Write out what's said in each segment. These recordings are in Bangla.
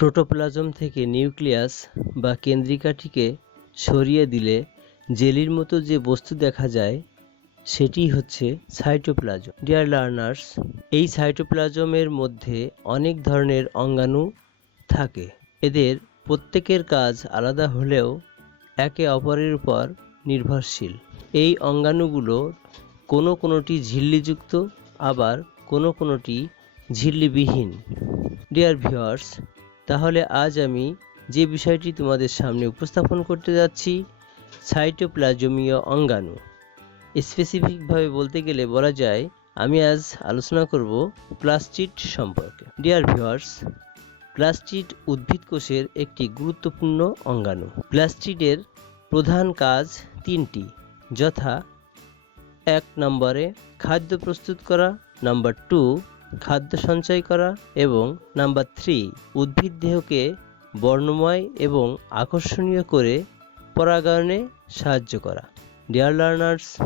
প্রোটোপ্লাজম থেকে নিউক্লিয়াস বা কেন্দ্রিকাটিকে সরিয়ে দিলে জেলির মতো যে বস্তু দেখা যায় সেটি হচ্ছে সাইটোপ্লাজম। ডিয়ার লার্নার্স এই সাইটোপ্লাজমের মধ্যে অনেক ধরনের অঙ্গাণু থাকে। এদের প্রত্যেকের কাজ আলাদা হলেও একে অপরের উপর নির্ভরশীল। এই অঙ্গাণুগুলো কোনো কোনোটি ঝিল্লিযুক্ত, আবার কোনো কোনোটি ঝিল্লিবিহীন। ডিয়ার ভিউয়ার্স তাহলে আজ আমি যে বিষয়টি তোমাদের সামনে উপস্থাপন করতে যাচ্ছি, সাইটোপ্লাজমীয় অঙ্গাণু। স্পেসিফিকভাবে বলতে গেলে বলা যায়, আমি আজ আলোচনা করব প্লাস্টিড সম্পর্কে। ডিয়ার ভিউয়ার্স প্লাস্টিড উদ্ভিদ কোষের একটি গুরুত্বপূর্ণ অঙ্গাণু। প্লাস্টিডের প্রধান কাজ তিনটি, যথা এক নম্বরে খাদ্য প্রস্তুত করা, নাম্বার টু খাদ্য সঞ্চয় করা এবং নাম্বার থ্রি উদ্ভিদ দেহকে বর্ণময় এবং আকর্ষণীয় করে পরাগায়নে সাহায্য করা। ডিয়ার লার্নার্স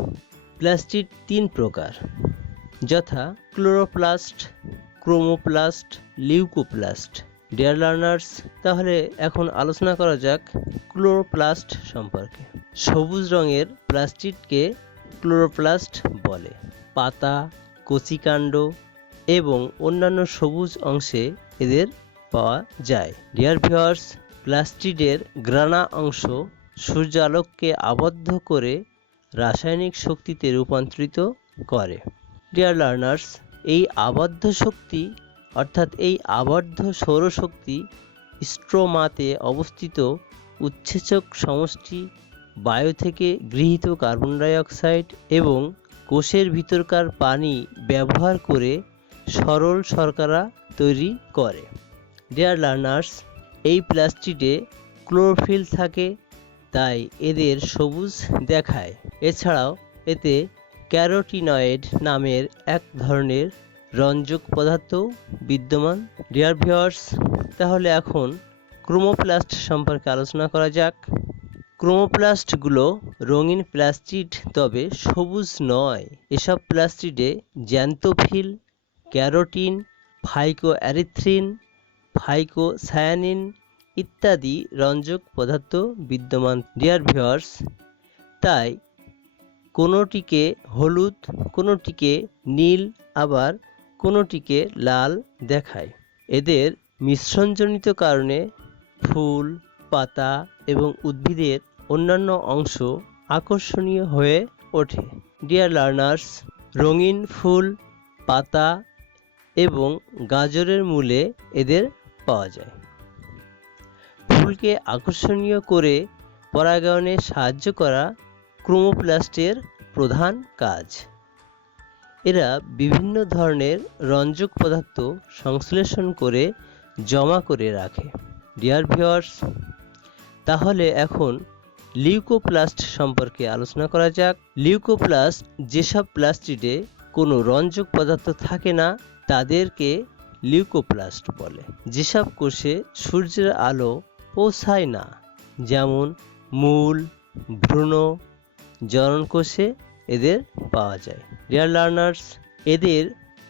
প্লাস্টিড তিন প্রকার। যথা chloroplast chromoplast leucoplast dear learners তাহলে এখন আলোচনা করা যাক ক্লোরোপ্লাস্ট সম্পর্কে। সবুজ রঙের প্লাস্টিডকে ক্লোরোপ্লাস্ট বলে। পাতা, কচিকাণ্ড এবং অন্যান্য সবুজ অংশে এদের পাওয়া যায়। ডিয়ার ভিউয়ার্স প্লাস্টিডের গ্রানা অংশ সূর্য আলোককে আবদ্ধ করে রাসায়নিক শক্তিতে রূপান্তরিত করে। ডিয়ার লার্নার্স এই আবদ্ধ শক্তি, অর্থাৎ এই আবদ্ধ সৌরশক্তি স্ট্রোমাতে অবস্থিত উচ্ছেচক সমষ্টি বায়ু থেকে গৃহীত কার্বন ডাইঅক্সাইড এবং কোষের ভিতরকার পানি ব্যবহার করে সরল শর্করা তৈরি করে। ডিয়ার লার্নার্স এই প্লাস্টিডে ক্লোরোফিল থাকে, তাই এদের সবুজ দেখায়। এছাড়াও এতে ক্যারোটিনয়েড নামের এক ধরনের রঞ্জক পদার্থ বিদ্যমান। ডিয়ার ভিউয়ার্স তাহলে এখন ক্রোমোপ্লাস্ট সম্পর্কে আলোচনা করা যাক। ক্রোমোপ্লাস্টগুলো রঙিন প্লাস্টিড, তবে সবুজ নয়। এসব প্লাস্টিডে জ্যান্তোফিল ক্যারোটিন ফাইকো অ্যারিথ্রিন ফাইকো সায়ানিন ইত্যাদি রঞ্জক পদার্থ বিদ্যমান। ডিয়ার ভিউয়ার্স তাই কোনোটিকে হলুদ, কোনোটিকে নীল, আবার কোনোটিকে লাল দেখায়। এদের মিশ্রণজনিত কারণে ফুল, পাতা এবং উদ্ভিদের অন্যান্য অংশ আকর্ষণীয় হয়ে ওঠে। ডিয়ার লার্নার্স রঙিন ফুল, পাতা এবং গাজরের মূলে এদের পাওয়া যায়। ফুলকে আকর্ষণীয় করে পরাগায়নে সাহায্য করা ক্রোমোপ্লাস্টের প্রধান কাজ। এরা বিভিন্ন ধরনের রঞ্জক পদার্থ সংশ্লেষণ করে জমা করে রাখে। ডিয়ার ভিউয়ার্স, তাহলে এখন লিউকোপ্লাস্ট সম্পর্কে আলোচনা করা যাক। লিউকোপ্লাস্ট যেসব প্লাস্টিডে কোনো রঞ্জক পদার্থ থাকে না, তাদেরকে লিউকোপ্লাস্ট বলে। যেসব কোষে সূর্যের আলো পৌঁছায় না, যেমন মূল, ভ্রূণ জননকোষে এদের পাওয়া যায়। ডিয়ার লার্নার্স এদের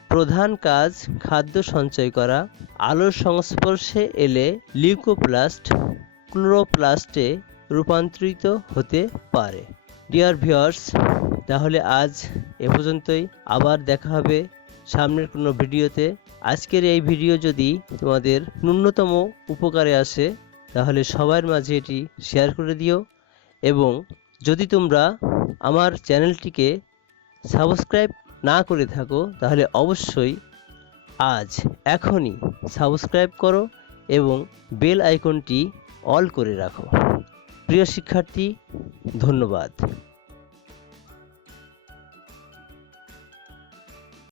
প্রধান কাজ খাদ্য সঞ্চয় করা। আলোর সংস্পর্শে এলে লিউকোপ্লাস্ট ক্লোরোপ্লাস্টে রূপান্তরিত হতে পারে। ডিয়ার ভিউয়ার্স তাহলে আজ এ পর্যন্তই। আবার দেখা হবে সামনের কোনো ভিডিওতে। আজকের এই ভিডিও যদি তোমাদের ন্যূনতম উপকারে আসে, তাহলে সবার মাঝে এটি শেয়ার করে দিও। এবং যদি তোমরা আমার চ্যানেলটিকে সাবস্ক্রাইব না করে থাকো, তাহলে অবশ্যই আজ এখনই সাবস্ক্রাইব করো এবং বেল আইকনটি অল করে রাখো। প্রিয় শিক্ষার্থী, ধন্যবাদ।